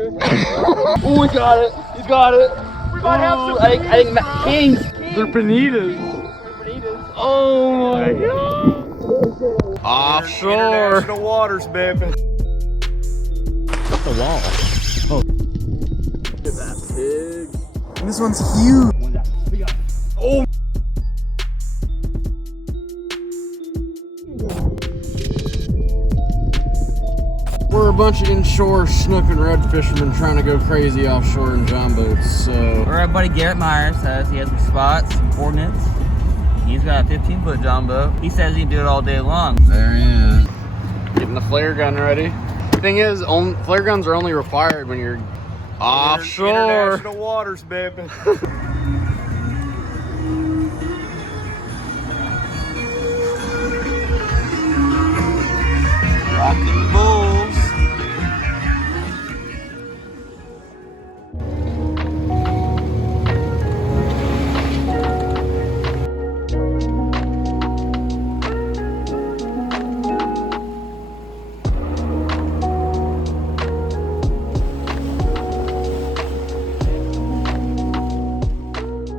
Oh, he got it. He's got it. We might have some. I think kings. They're bonitas. Oh my god. Offshore. International waters, baby. That's a wall. Oh. Look at that pig. This one's huge. Oh. We're a bunch of inshore snook and red fishermen trying to go crazy offshore in John boats, so. Our buddy Garrett Myers says he has some spots, some coordinates. He's got a 15-foot John boat. He says he can do it all day long. There he is. Getting the flare gun ready. The thing is, flare guns are only required when you're offshore. International waters, baby. Rocking bulls.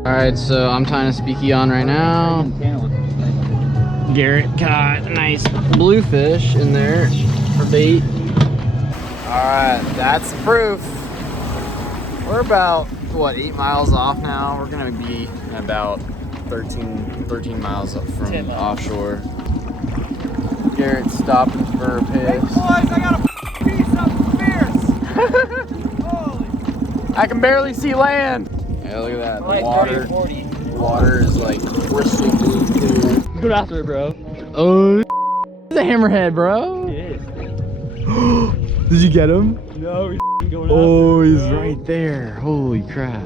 Alright, so I'm tying a speaky on right now. Garrett caught a nice bluefish in there for bait. Alright, that's proof. We're about, what, 8 miles off now? We're gonna be about 13 miles up from offshore. Garrett's stopping for a piss. Hey boys, I got a piece of fierce. Holy. I can barely see land. Yeah, look at that. The water is like crystal blue clear. Go after it, bro. Oh, it's a hammerhead, bro. It is. Did you get him? No, he's going Oh, he's right there. Holy crap.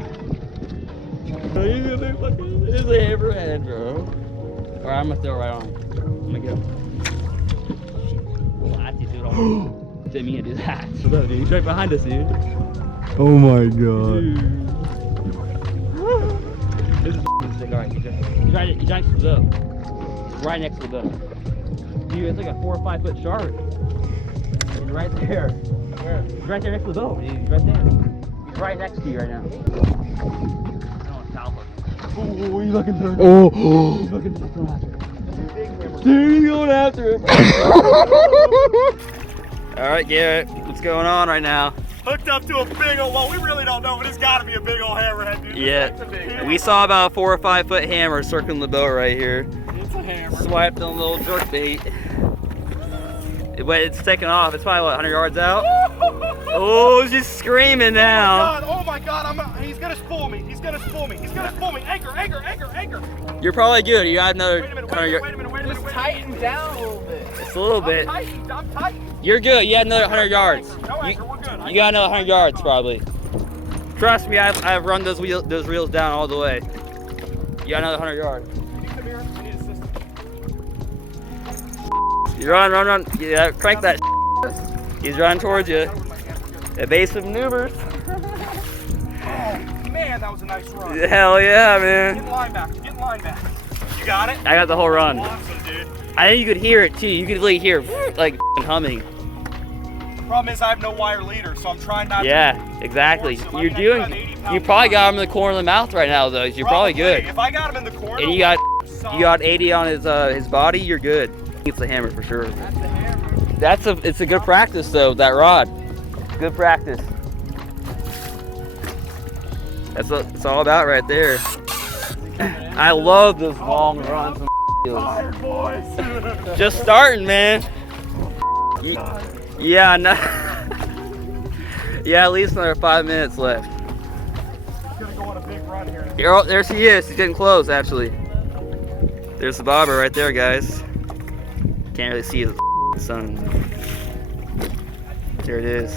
It's a hammerhead, bro. Alright, I'm gonna throw it right on. I'm gonna go. Well, I have to do it all. Didn't mean to do that. Dude, he's right behind us, dude. Oh my god. Dude. This is sick. Alright, he's right next to the boat. Right next to the boat. Dude, it's like a 4 or 5 foot shark. He's right there. Where? He's right there next to the boat, dude. He's right there. He's right next to you right now. Oh, he's looking through. Oh. He's looking through. Dude, he's going after it. Alright, Garrett, what's going on right now? Hooked up to a big old, well, we really don't know, but it's got to be a big old hammerhead, dude. Yeah, we saw about a 4 or 5 foot hammer circling the boat right here. It's a hammer. Swiped on a little jerk bait. But it's taking off. It's probably, what, 100 yards out? Oh, she's screaming now. Oh my god, he's gonna spool me. He's gonna spool me. He's gonna spool me. Anchor, anchor, anchor, anchor. You're probably good. You got another 100 yards. Wait a minute. Just tighten down a little bit. It's a little bit. I'm tight. You're good. You had another 100 yards. No anchor, we're good. You got another 100 yards probably. Trust me, I've run those reels down all the way. You got another 100 yards. Come here. I need assistance. You run. Yeah, crank that. He's running towards you. Evasive maneuvers. Oh man, that was a nice run. Hell yeah, man. Get in line back. You got it? I got the whole run. Awesome, dude. I think you could hear it too. You could really hear like humming. Problem is I have no wire leader, so I'm trying not to. Yeah, exactly. You probably got him in the corner of the mouth right now though. You're probably good. If I got him in the corner. And you got 80 on his body, you're good. It's a hammer for sure. That's the hammer. It's a good practice though, that rod. Good practice. That's what it's all about right there. I love those long runs. Tired boys. Just starting, man. Yeah, no. Yeah, at least another 5 minutes left. He's gonna go on a big run here. There she is. She's getting close, actually. There's the bobber right there, guys. Can't really see the sun. There it is.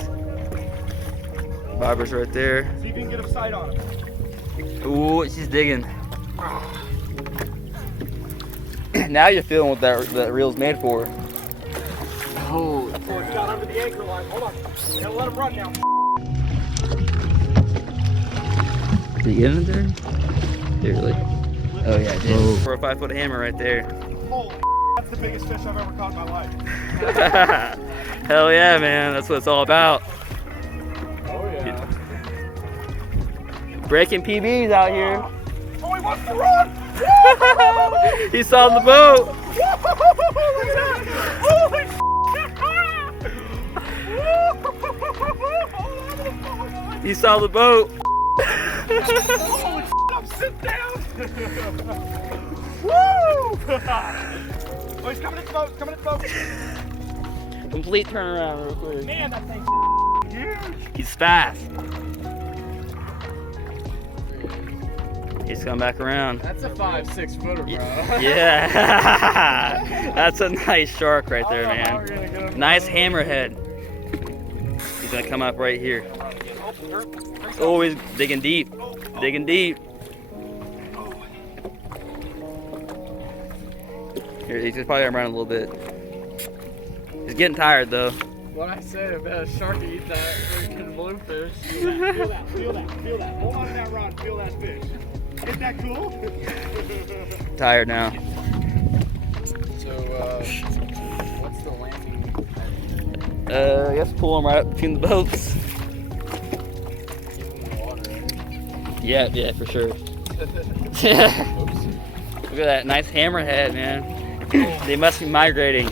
Bobber's right there. See if you can get a sight on him. Ooh, she's digging. Now you're feeling what that reel's made for. Oh, That's what got under the anchor line. Hold on. You gotta let him run now. Did you get in there? Really? Oh yeah, I did. Oh. 4 or 5 foot hammer right there. Holy that's the biggest fish I've ever caught in my life. Hell yeah, man. That's what it's all about. Oh Breaking PBs out here. Oh, he wants to run! He saw the boat. Holy He saw the boat. Holy I'm sitting down! Woo! Oh, he's coming at the boat, coming at the boat. Complete turnaround real quick. Man, that thing's huge. He's fast. He's coming back around. That's a 5-6 footer, bro. Yeah. That's a nice shark right there, man. Nice hammerhead. He's gonna come up right here. Oh, he's digging deep. Digging deep. Here, he's probably gonna run a little bit. He's getting tired though. What I said about a shark eat that freaking bluefish. Feel that, feel that, feel that. Hold on to that rod, feel that fish. Isn't that cool? Tired now. So, what's the landing? I guess pull him right up between the boats. Yeah, yeah, for sure. Look at that nice hammerhead, man. They must be migrating.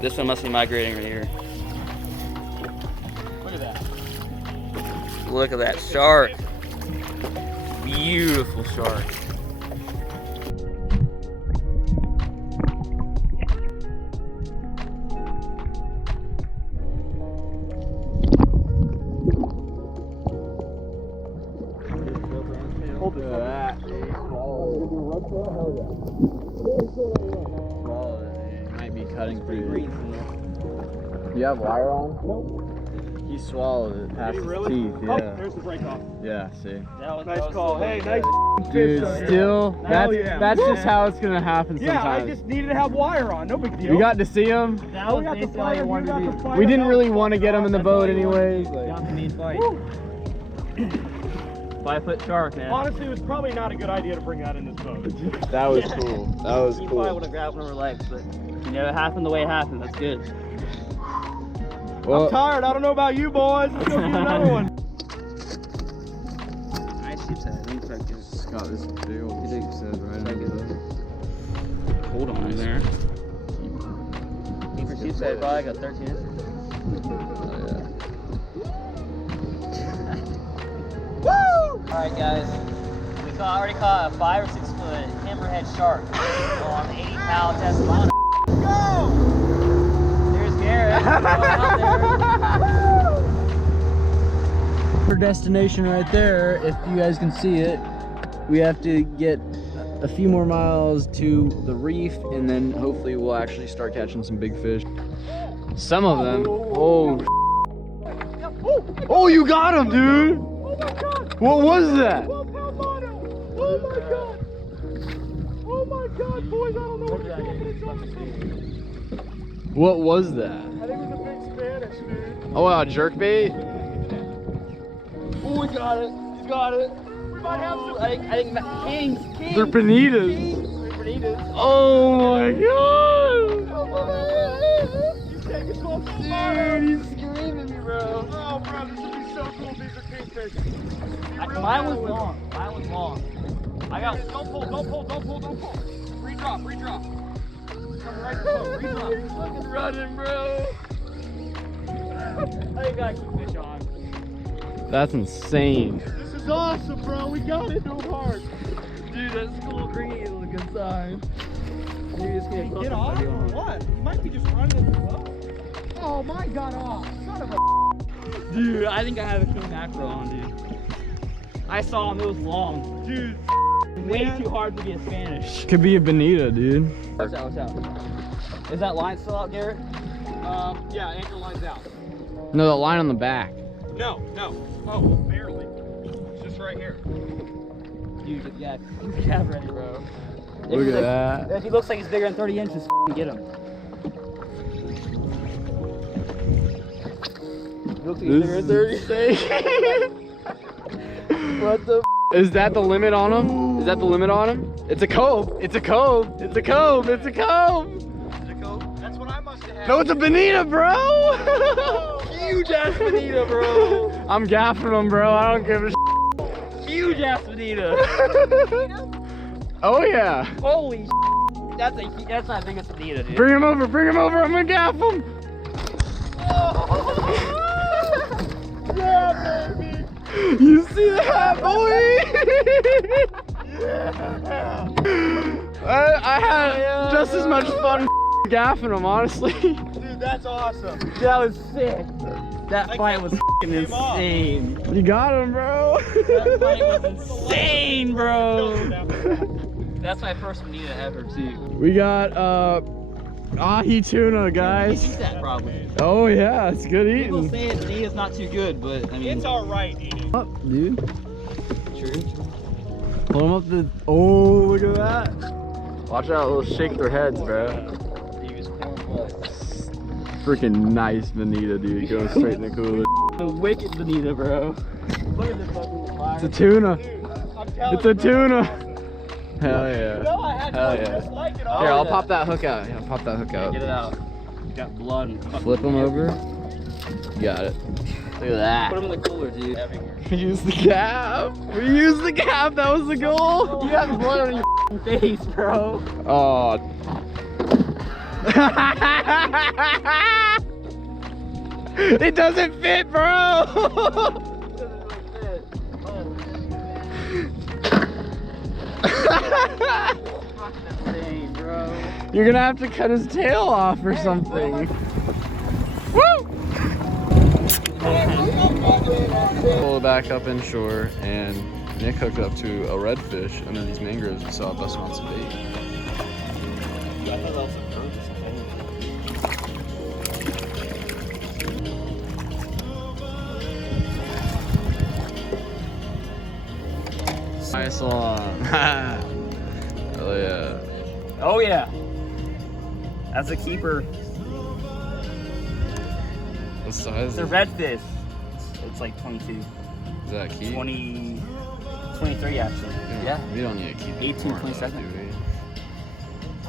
This one must be migrating right here. Look at that. Look at that shark. Beautiful shark. Hold that. It might be cutting through. You have wire on? Nope. He swallowed it past his teeth. Yeah. Oh, there's the break off. Yeah. See. Nice call. Hey, nice. Dude, still, yeah. that's just how it's gonna happen Yeah, I sometimes. just needed to have wire on. No big deal. You got to see him. That was basically all you wanted to do. We didn't really want to get him in the boat anyways. Fight. 5-foot shark, man. Honestly, it was probably not a good idea to bring that in this boat. That was cool. That was He probably would cool. have grabbed one of our legs, but you know, it happened the way it happened. That's good. Well, I'm tired. I don't know about you boys. Let's go get another one. Nice sheepshead. it's got this big old sheepshead right under the. Hold on in there. For sheepshead, probably got 13 inches. Alright guys, we already caught a 5 or 6 foot hammerhead shark on 80-pound test line. Go! There's Garrett. Our destination right there, if you guys can see it, we have to get a few more miles to the reef and then hopefully we'll actually start catching some big fish. Some of them. Oh, you got him, dude! Oh my god! What was that? 12-pound mono! Oh my god! Oh my god, boys, I don't know what you're talking about. What was that? I think it was a big Spanish, dude. Oh wow, jerkbait? Oh, we got it. He's got it. We might have some. I think Kings. They're bonitas. Oh my god! He's taking 12 Dude, he's screaming me, bro. Oh, bro, this would be so cool. These are kingfish. Mine was long. Mine was long. I got. Don't pull. Redrop. Come right to the boat. Redrop. He's fucking running, bro. I gotta keep fish on. That's insane. This is awesome, bro. We got it. No hard. Dude, that school green is a good sign. You're just gonna Get off or what? He might be just running in the boat. Oh, my god, off. Son of a. Dude, I think I have a king mackerel on, dude. I saw him, it was long. Dude. Way too hard to be a Spanish. Could be a bonita, dude. Watch out. Is that line still out, Garrett? Yeah, anchor line's out. No, the line on the back. No. Oh, barely. It's just right here. Dude, yeah, cab ready, bro. Look at that. If he looks like he's bigger than 30 inches, get him. He looks like he's bigger than 30. What the? Is that the limit on him? Is that the limit on him? It's a cove. It's a cove. It's a cove. It's a cove. That's what I must have had. No, it's a bonita, bro. Huge ass bonita, bro. I'm gaffing him, bro. I don't give a huge ass bonita. Oh yeah. Holy that's my biggest bonita, dude. Bring him over, I'm gonna gaff him. Yeah, baby. You see that, boy? I had just as much fun gaffing him, honestly. Dude, that's awesome. That was sick. That fight was insane. You got him, bro. That fight was insane, bro. That's my first bonita ever, too. We got ahi tuna, You guys. eat that probably. Oh yeah, it's good People eating. say bonita's not too good, but I mean. It's alright eating. Up, dude. True. Pull them up the. Oh, look at that. Watch out, they'll shake their heads, bro. Freaking nice bonita, dude. Go straight in the cooler. A wicked bonita, bro. Look at this fucking fire. It's a tuna. Dude, I'm telling It's a you, bro. tuna. Hell yeah. No, I had Hell one yeah. just like it. Here, Oh, I'll yeah. pop that hook out. Yeah, pop that hook out. Get it out. Got blood and fucking. Flip them over. You got it. Look at that. Put them in the cooler, dude. We used the gap. We used the gap. That was the goal. You got blood on your face, bro. Oh. It doesn't fit, bro. Insane, bro. You're gonna have to cut his tail off or something. Woo! Pull it back up inshore, and Nick hooked up to a redfish under these mangroves we saw busting on some bait. Nice one. Hell yeah. Oh yeah. That's a keeper. What size It's a is redfish. It's like 22. that key? 20, 23 actually. Yeah. We don't need to keep 18, pouring 22nd. that, do we?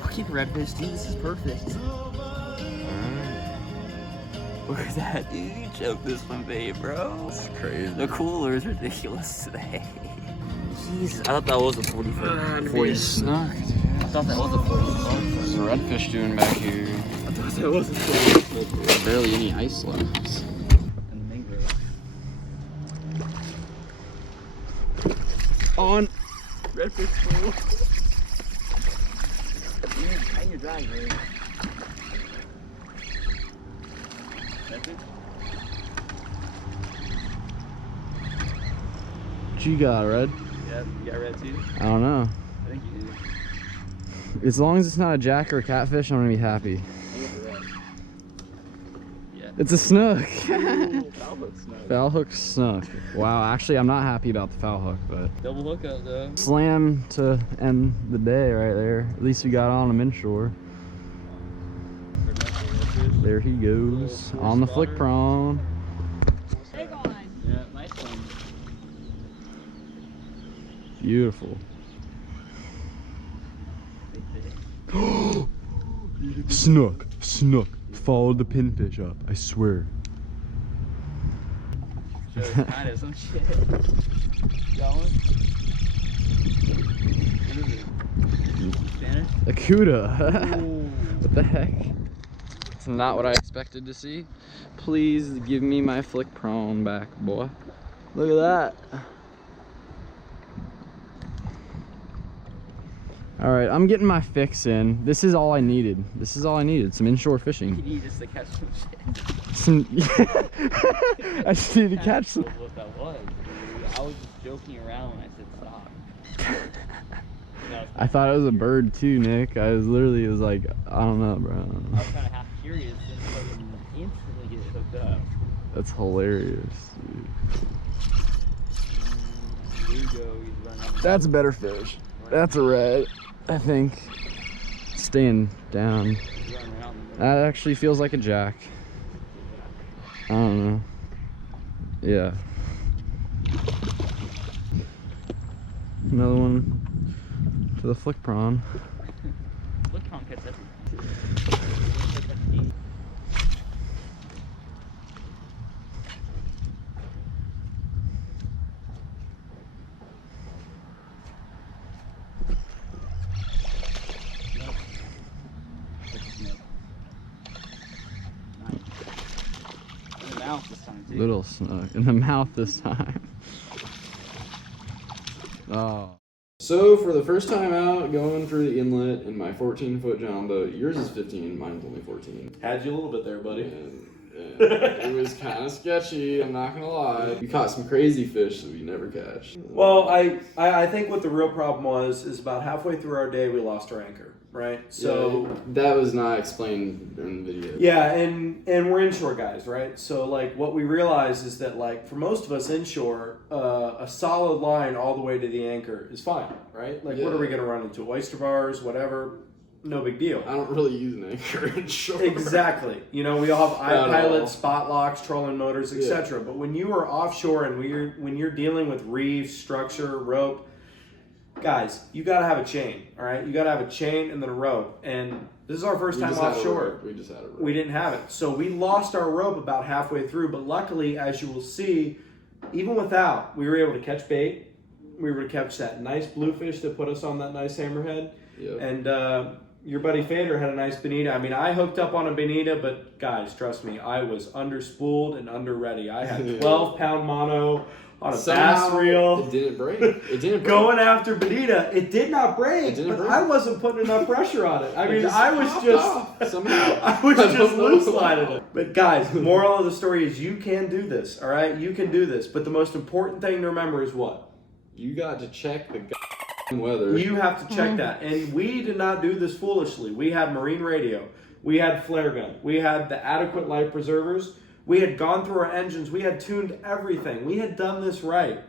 I'll keep redfish, dude. This is perfect. Alright. Look at that, dude. You choked this one, babe, bro. This is crazy. The cooler is ridiculous today. Jesus, I thought that was a 40 foot. 40 snuck. I thought that was a 40 foot. What's the redfish doing back here? I thought that was a 40 foot. There's barely any ice left. And mangrove. On. Redfish pool. Hang your drag, babe. That's it? What you got, Red? Yeah, you got red too? I don't know. I think you do. As long as it's not a jack or a catfish, I'm gonna be happy. I go for red. Yeah. It's a snook. Foul hook snow. Foul hook snook. Wow, actually, I'm not happy about the foul hook, but Double hookup though. slam to end the day right there. At least we got on him inshore. There he goes on the flick prawn. Yeah, nice one. Beautiful. Snook, snook. Followed the pinfish up, I swear. Kind of some shit. Got one? What is it? Spanish? A cuda. Ooh. What the heck? It's not what I expected to see. Please give me my flick prawn back, boy. Look at that. All right, I'm getting my fix in. This is all I needed. This is all I needed. Some inshore You fishing. need just to catch some shit. Some. I just need to catch some. That's what that was. Dude. I was just joking around when I said stop. No, I thought it was a bird too, Nick. I was literally like, I don't know, bro. I was kind of half curious and fucking instantly get hooked up. That's hilarious, dude. There you go. He's running. That's a better fish. That's a red, I think. Staying down. He's running around. That actually feels like a jack. I don't know. Yeah. Another one to the flick prawn. Look how it gets everything. mouth this time, too. Little snug. In the mouth this time. Oh. So for the first time out, going through the inlet in my 14-foot John boat, yours is 15, mine's only 14. Had you a little bit there, buddy. And it was kind of sketchy, I'm not gonna lie. We caught some crazy fish that we never catch. Well, I think what the real problem was is about halfway through our day we lost our anchor, right? So yeah, that was not explained in the video. Yeah, and we're inshore guys, right? So like what we realized is that like for most of us inshore, a solid line all the way to the anchor is fine, right? Like what are we gonna run into? Oyster bars, whatever. No big deal. I don't really use an anchor inshore. Exactly. You know, we all have iPilot, spot locks, trolling motors, etc. But when you are offshore and when you're dealing with reef, structure, rope, guys, you got to have a chain, all right? You got to have a chain and then a rope. And this is our first time offshore. We just had a rope. We didn't have it. So we lost our rope about halfway through. But luckily, as you will see, even without, we were able to catch bait. We were able to catch that nice bluefish that put us on that nice hammerhead. Yep. And your buddy Fader had a nice bonita. I mean, I hooked up on a bonita, but guys, trust me, I was underspooled and under ready. I had 12-pound mono on a bass reel. It didn't break. It didn't break. Going after bonita, it did not break. It didn't break. I wasn't putting enough pressure on it. I mean, just I was off somehow. I was just loose sliding it. But guys, moral of the story is you can do this. All right, you can do this. But the most important thing to remember is what? You got to check the weather. You have to check that. And we did not do this foolishly. We had marine radio. We had flare gun. We had the adequate life preservers. We had gone through our engines. We had tuned everything. We had done this right.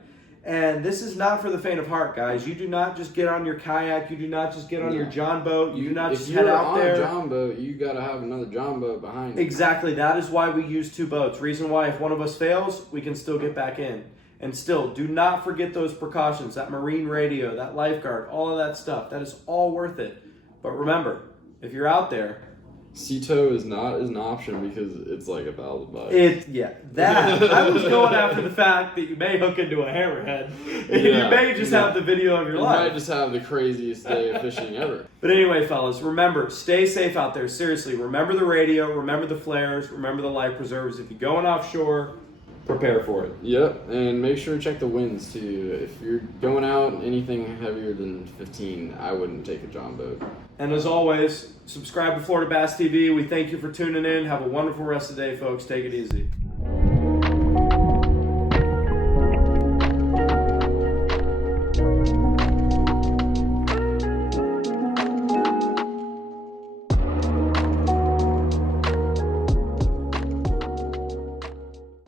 And this is not for the faint of heart, guys. You do not just get on your kayak. You do not just get on your John boat. You do not just head out there. If you're on a John boat, you got to have another John boat behind you. Exactly. That is why we use two boats. Reason why if one of us fails, we can still get back in. And still, do not forget those precautions, that marine radio, that lifeguard, all of that stuff. That is all worth it. But remember, if you're out there, sea tow is not an option because it's like $1,000. I was going after the fact that you may hook into a hammerhead. And you may just have the video of your life. You might just have the craziest day of fishing ever. But anyway, fellas, remember, stay safe out there. Seriously, remember the radio, remember the flares, remember the life preservers. If you're going offshore, prepare for it. Yep, and make sure to check the winds too. If you're going out anything heavier than 15, I wouldn't take a John boat. And as always, subscribe to Florida Bass TV. We thank you for tuning in. Have a wonderful rest of the day, folks. Take it easy.